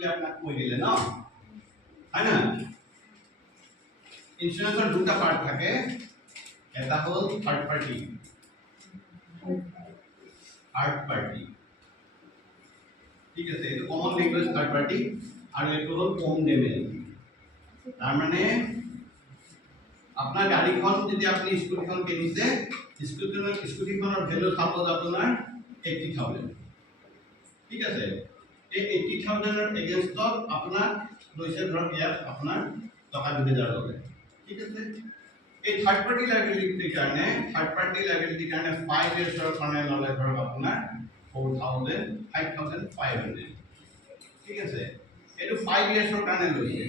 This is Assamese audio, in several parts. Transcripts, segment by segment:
বুলি আপোনাক কৈ দিলে ন হয় না ইন্স্যুৰেন্সৰ দুটা পার্ট থাকে এটা হল থার্ড পার্টি ঠিক আছে এটা কমন ল্যাঙ্গুয়েজ থার্ড পার্টি আর এটা হল হোম ডেমেজ তার মানে আপনার গাড়ীখন যদি আপনি স্কুটিখন কিনিছে স্কুটিখনৰ ভ্যালু সাপোজ আপোনাৰ 80000 ঠিক আছে এই 80000 এৰ এগেইনষ্টত আপোনাৰ লৈছে ধৰক ইয়াত আপোনাৰ টকা 2000 লগে ঠিক আছে এই থাৰ্ড পাৰ্টি লায়াবিলিটিৰ কাৰণে 5 ইয়াৰ্ছৰ কাৰণে ললে ধৰক আপোনাৰ 5500 ঠিক আছে এটো 5 ইয়াৰ্ছৰ কাৰণে লৈছে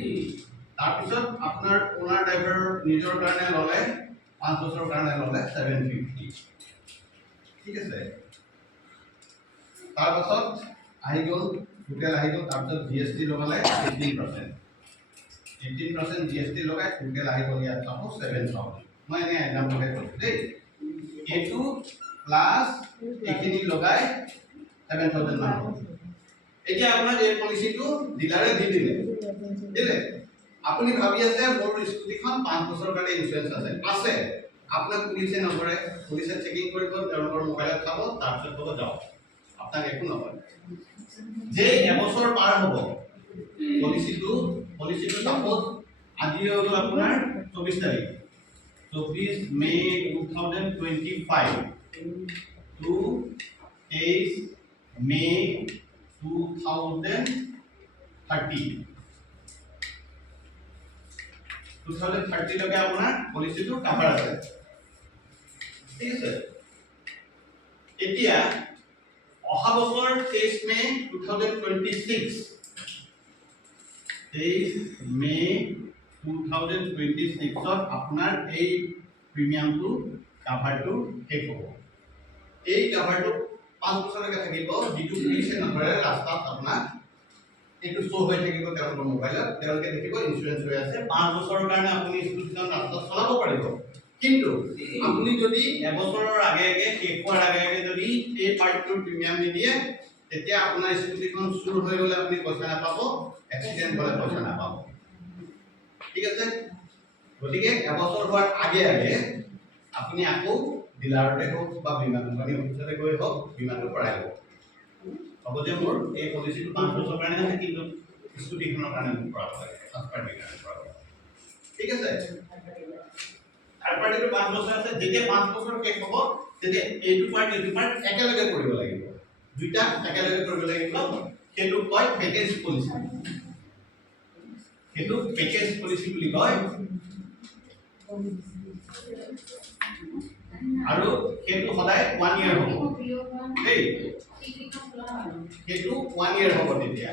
তাৰ পিছত আপোনাৰ ওনাৰ ড্ৰাইভাৰৰ নিজৰ কাৰণে ললে 5 বছৰৰ কাৰণে ললে 750 ঠিক আছে তাৰ পাছত আহি গ'ল টোটাল আহি গ'ল তাৰ পিছত জিএসটি লগালে 18% জিএসটি লগাই টোটাল আহি গ'ল ইয়াত চাপো 7000 মই এনে এক্সাম্পল কৈছো দেই এটো প্লাস এইখিনি লগাই 7000 মান এতিয়া আপোনাৰ এই পলিচিটো ডিলাৰে দি দিলে আপুনি ভাবি আছে মোৰ স্কুটিখন 5 বছৰৰ কাৰণে ইন্স্যুৰেন্স আছে আপোনাক পুলিচে নকৰে পুলিচে চেকিং কৰিব তেওঁলোকৰ মোবাইলত চাব তাৰ পিছত ক'ব যাওক আপোনাক একো নকৰে যে এবছৰ পাৰ হ'ব পলিচিটো সাপোজ আজি হ'ল আপোনাৰ 24 তাৰিখ 24 মে 2025 to 23 মে 2030 লগে আপোনাৰ পলিচিটো কভাৰ আছে ঠিক আছে এতিয়া অহা বছৰ 23 মে 2026 মে 2026 ত আপোনাৰ এই প্ৰিমিয়ামটো কভাৰটো শেষ হ'ব এই কভাৰটো 5 বছৰলৈকে থাকিব যেটো পুলিচে নকৰে ৰাস্তাত আপোনাক এটো শো হৈ থাকিব তেওঁলোকৰ মোবাইলত তেওঁলোকে দেখিব ইন্স্যুৰেন্স হৈ আছে 5 বছৰৰ কাৰণে আপুনি স্কুটিখন ৰাস্তাত চলাব পাৰিব কিন্তু আপুনি যদি এবছৰৰ আগে শেষ হোৱাৰ আগে যদি এই পাৰ্টটোৰ প্ৰিমিয়াম নিদিয়ে তেতিয়া আপোনাৰ স্কুটিখন চুৰ হৈ গলে আপুনি পইচা নাপাব এক্সিডেন্ট হলে পইচা নাপাব ঠিক আছে গতিকে এবছৰ হোৱাৰ আগে আপুনি আকৌ ডিলাৰতে হোক বা বীমা কোম্পানী অফিচতে গৈ হোক বীমাটো কৰাই ল'ব হ'ব যে মোৰ এই পলিচিটো 5 বছৰৰ কাৰণে আছে কিন্তু স্কুটিখনৰ কাৰণে কৰা হয় থাৰ্ড পাৰ্টিৰ কাৰণে কৰা হয় ঠিক আছে থাৰ্ড পাৰ্টিটো 5 বছৰ আছে যেতিয়া 5 বছৰ শেষ হ'ব তেতিয়া এইটো পাৰ্ট একেলগে কৰিব লাগিব দুইটা একেলগে কৰিব লাগিব সেইটো কয় পেকেজ পলিচি বুলি কয় আৰু সেইটো সদায় 1 ইয়াৰ হ'ব দেই সেইটো 1 ইয়াৰ হ'ব তেতিয়া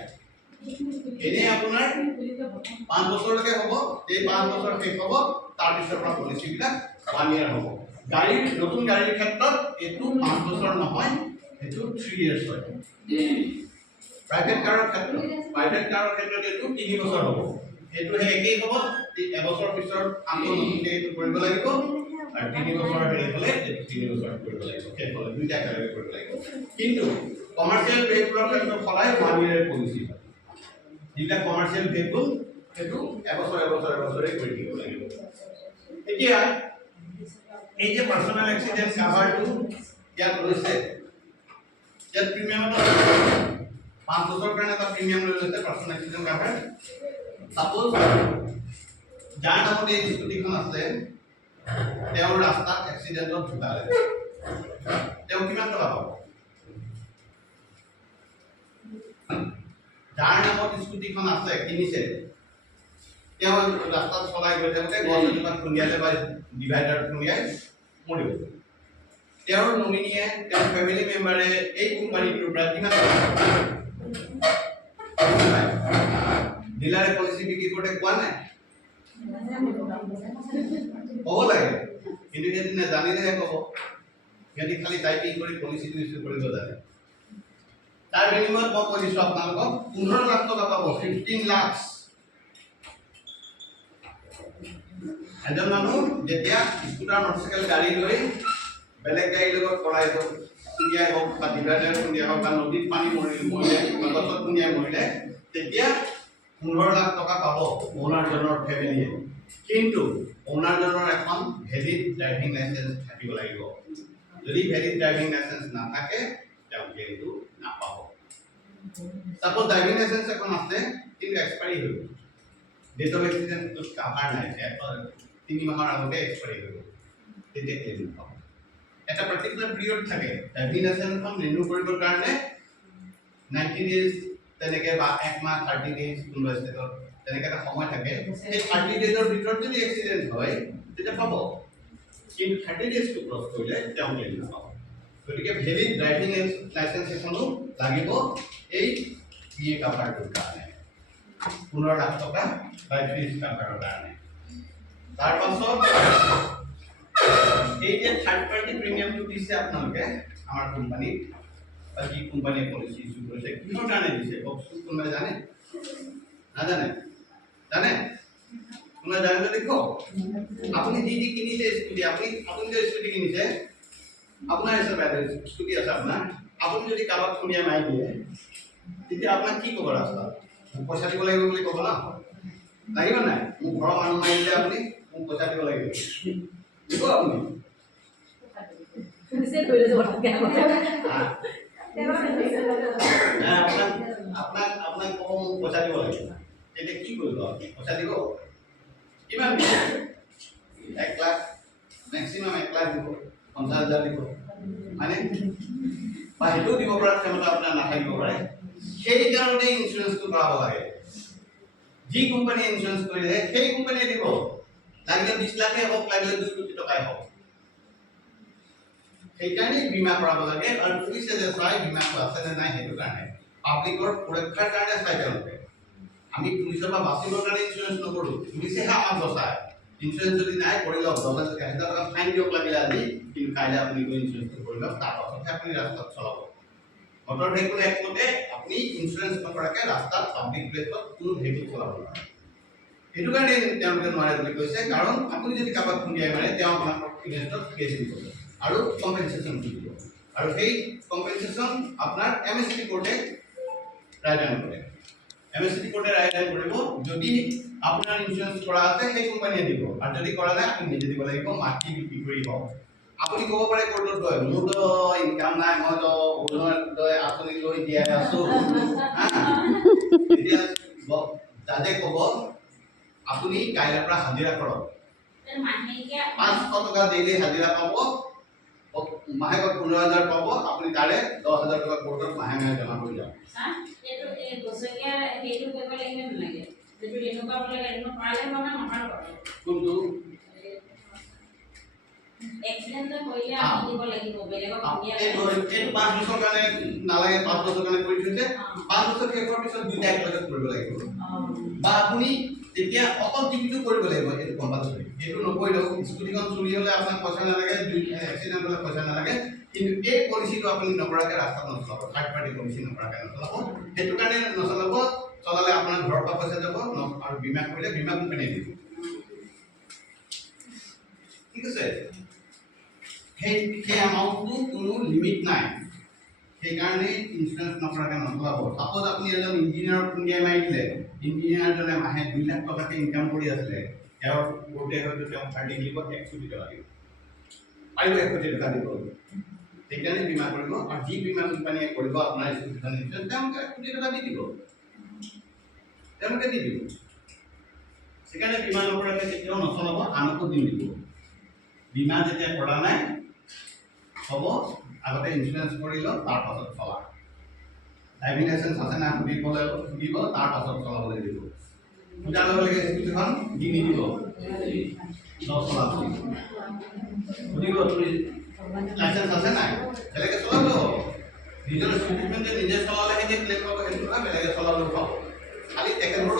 এনে আপোনাৰ 5 বছৰলৈকে হ'ব এই 5 বছৰ শেষ হ'ব তাৰ পিছৰ পৰা পলিচি বিলাক 1 ইয়াৰ হ'ব নতুন গাড়ীৰ ক্ষেত্ৰত এইটো 5 বছৰ নহয় এইটো 3 ইয়াৰ্ছ হয় প্ৰাইভেট কাৰৰ ক্ষেত্ৰত এইটো 3 বছৰ হ'ব এইটো একেই হ'ব এবছৰ পিছৰ আকৌ নতুনকৈ এইটো কৰিব লাগিব আৰ 3 বছৰ হেৰি হলে 3 বছৰ কৰিব লাগিব শেষ হলে দুইটা একেলগে কৰিব লাগিব কিন্তু কমাৰ্চিয়েল ভেহিকলৰ ক্ষেত্ৰত সদায় 1 ইয়াৰ পলিচি হয় যেটা কমাৰ্চিয়েল ভেহিকল সেইটো এবছৰ কৰি দিব লাগিব এতিয়া এই যে পাৰ্সোনাল এক্সিডেন্ট কভাৰটো ইয়াত লৈছে ইয়াত প্ৰিমিয়ামটো 5 বছৰ কাৰণে এটা প্ৰিমিয়াম লৈ লৈছে পাৰ্সোনাল এক্সিডেন্ট কভাৰ সাপোজ যাৰ নামত এই স্কুটিখন আছে তেওঁ ৰাস্তাত এক্সিডেন্টত ঢুকালে তেওঁ কিমান টকা পাব যাৰ নামত স্কুটিখন আছে কিনিছে তেওঁ ৰাস্তাত চলাই গৈ থাকোতে গছ এজোপা খুন্দিয়ালে বা ডিভাইডাৰ খুন্দিয়াই মৰিব তেওঁৰ নমিনিয়ে তেওঁৰ ফ্যামিলি মেম্বাৰে এই কোম্পানীটোৰ পৰা কিমান ডিলাৰে পলিচি বিক্ৰী কৰোঁতে কোৱা নাই হ'ব লাগে কিন্তু যদি নাজানিলেহে ক'ব সিহঁতি খালি টাইপিং কৰি পলিচিটো ইছ্যু কৰিব জানে তাৰ বিনিময়ত মই কৈ দিছোঁ আপোনালোকক 15 লাখ টকা পাব 15 লাখ এজন মানুহ যেতিয়া স্কুটাৰ মটৰচাইকেল গাড়ী লৈ বেলেগ গাড়ীৰ লগত পৰাই খুন্দিয়াই হওক বা ডিভাইডাৰ খুন্দিয়াই হওক বা নদীত পানী মৰিলে গছত খুন্দিয়াই মৰিলে তেতিয়া 15 লাখ টকা পাব ওনাৰজনৰ ফেমিলিয়ে। কিন্তু ওনাৰজনৰ এখন ভেলিড ড্ৰাইভিং লাইসেন্স থাকিব লাগিব। যদি ভেলিড ড্ৰাইভিং লাইসেন্স নাথাকে তেওঁ কিন্তু নাপাব। সাপোজ ড্ৰাইভিং লাইসেন্স এখন আছে কিন্তু এক্সপায়াৰি হৈ গ'ল, ডেট অফ এক্সিডেন্টটো কাভাৰ নাই, 3 মাহৰ আগতে এক্সপায়াৰি হৈ গ'ল, তেতিয়া ক্লেইম নাপাব। এটা পাৰ্টিকুলাৰ পিৰিয়ড থাকে ড্ৰাইভিং লাইসেন্সখন ৰিনিউ কৰিবৰ কাৰণে 90 ডেজ তেনেকে বা 1 মাহ 30 ডেজ কোনোবা ষ্টেটত তেনেকে এটা সময় থাকে। এই 30 ডেজৰ ভিতৰত যদি এক্সিডেন্ট হয় তেতিয়া পাব, কিন্তু 30 ডেজটো ক্ৰছ কৰিলে তেওঁ ক্লেইম নাপাব। গতিকে ভেলিড ড্ৰাইভিং লাইসেন্স এখনো লাগিব এই পিএ কাভাৰটোৰ কাৰণে, 15 লাখ টকা লাইফ কাভাৰৰ কাৰণে। তাৰ পাছত এই যে থাৰ্ড পাৰ্টি প্ৰিমিয়ামটো দিছে আপোনালোকে আমাৰ কোম্পানীত, বা কি কোম্পানীয়ে পলিচি ইস্যু কৰিছে, কিহৰ কাৰণে দিছে কওকচোন? কোনোবাই জানে? নাজানে? জানে? কোনোবাই জানে যদি কওক। আপুনি যি কিনিছে স্কুটি, আপুনি যে স্কুটি কিনিছে, আপোনাৰ হিচাপে স্কুটি আছে আপোনাৰ, আপুনি যদি কাৰোবাক খুন্দিয়াই মাৰি দিয়ে তেতিয়া আপোনাক কি ক'ব? ৰাস্তাত মোক পইচা দিব লাগিব বুলি ক'ব না? লাগিব নাই? মোক ঘৰৰ মানুহ মাৰি দিলে আপুনি মোক পইচা দিব লাগিব দিব আপুনি? আপোনাক ক'ব মোক পইচা দিব লাগিব, তেতিয়া কি কৰিব আপুনি? পইচা দিব? কিমান দিব? 1 লাখ, মেক্সিমাম 1 লাখ দিব, 50,000 দিব, মানে বা সেইটো দিব পৰা ক্ষমতা আপোনাৰ নাথাকিব পাৰে। সেইকাৰণে ইঞ্চুৰেঞ্চটো কৰাব লাগে। যি কোম্পানীয়ে ইঞ্চুৰেঞ্চ কৰিলে সেই কোম্পানীয়ে দিব, লাগিলে 20 লাখেই হওক, লাগিলে 2 কোটি টকাই হওক। সেইকাৰণে বীমা কৰাব লাগে। আৰু পুলিচে যে চাই বীমাটো আছে নে নাই সেইটো কাৰণে, পাব্লিকৰ সুৰক্ষাৰ কাৰণে চাই তেওঁলোকে। আমি পুলিচৰ পৰা বাচিবৰ কাৰণে ইঞ্চুৰেঞ্চ নকৰোঁ, পুলিচেহে আমাক বচায়। ইঞ্চুৰেঞ্চ যদি নাই কৰি লওক, 10,000 টকা ফাইন দিয়ক লাগিলে আজি, কিন্তু কাইলৈ আপুনি গৈ ইঞ্চুৰেঞ্চটো কৰি লওক, তাৰ পাছতহে আপুনি ৰাস্তাত চলাব। মটৰ ভেহিকুল এক্টমতে আপুনি ইঞ্চুৰেঞ্চ নকৰাকৈ ৰাস্তাত পাব্লিক প্লেচত কোনো ভেহিকুল চলাব নোৱাৰে। সেইটো কাৰণে তেওঁলোকে নোৱাৰে বুলি কৈছে, কাৰণ আপুনি যদি কাৰোবাক খুন্দিয়াই মাৰে তেওঁ আপোনাক এগেইনষ্টত কেছ দিব আৰু কম্পেনচেশ্যন দিব, আৰু সেই কম্পেনচেশ্যন আপোনাৰ MST কোৰ্টে ৰায়দান কৰে। MST কোৰ্টে ৰায়দান কৰিব, যদি আপোনাৰ ইঞ্চুৰেঞ্চ কৰা আছে সেই কোম্পানীয়ে দিব, আৰু যদি কৰা নাই আপুনি নিজে দিব লাগিব, মাটি বিক্ৰী কৰি হওক। আপুনি ক'ব পাৰে কোৰ্টত গৈ, মোৰতো ইনকাম নাই, মইতো অৰুণোদয় আঁচনি লৈ জীয়াই আছো, তেতিয়া জাজে ক'ব আপুনি কাইলৈৰ পৰা হাজিৰা কৰক, 500 টকা ডেইলি হাজিৰা পাব, মাহেকত 15,000 পাব, আপুনি তাৰে 10,000 টকা কোৰ্টত মাহে মাহে জমা কৰি যাওক। কোনটো? এইটো 5 বছৰ কাৰণে নালাগে, 5 বছৰ কাৰণে কৰি থৈছে, 5 বছৰ শেষ হোৱাৰ পিছত 2টা একেলগে কৰিব লাগিব। বা আপুনি তেতিয়া অকল টিকিটো কৰিব লাগিব, এইটো কম্পালচৰি। এইটো নকৰিলেও স্কুটিখন চুৰি হ'লে আপোনাক পইচা নালাগে, এক্সিডেণ্ট হ'লে পইচা নালাগে, কিন্তু এই পলিচিটো আপুনি নকৰাকৈ ৰাস্তাত নচলাব, থাৰ্ড পাৰ্টি পলিচি নকৰাকৈ নচলাব। সেইটো কাৰণে নচলাব, চলালে আপোনাৰ ঘৰৰ পৰা পইচা যাব, আৰু বীমা কৰিলে বীমা কোম্পানীয়ে দিব। ঠিক আছে? সেই এমাউণ্টটো কোনো লিমিট নাই, সেইকাৰণে ইঞ্চুৰেঞ্চ নকৰাকৈ নচলাব। সাপোজ আপুনি এজন ইঞ্জিনিয়াৰক খুন্দিয়াই মাৰি দিলে, ইঞ্জিনিয়াৰজনে মাহে 2 লাখ টকাকৈ ইনকাম কৰি আছিলে, তেওঁৰ কোৰ্টে হয়তো তেওঁক ভাৰ্ডিং দিব 1 কোটি টকা দিব, আৰু 1 কোটি টকা দিব। সেইকাৰণে বীমা কৰিব, আৰু যি বীমা কোম্পানীয়ে কৰিব আপোনাৰ স্কুটিখন ইঞ্চুৰেঞ্চ, তেওঁলোকে 1 কোটি টকা দি দিব, তেওঁলোকে দি দিব। সেইকাৰণে বীমা নকৰাকৈ কেতিয়াও নচলাব, আনকো দি দিব। বীমা যেতিয়া কৰা নাই হ'ব, আগতে ইঞ্চুৰেঞ্চ কৰি লওক, তাৰ পাছত চলা। ড্ৰাইভিং লাইসেন্স আছে না সুধিবলৈ সুধিব, তাৰ পাছত চলাবলৈ দিব। বুজাৰ লগে লগে স্কুটিখন দি নিদিব, নচলা সুধিব তুমি লাইসেন্স আছে নাই, বেলেগে চলালেও হ'ব। নিজৰ স্কুটিখন যে নিজে চলালেহে যে ক্লেইম পাব সেইটো নহয়, বেলেগে চলালেও পাব। খালি তেখেতৰো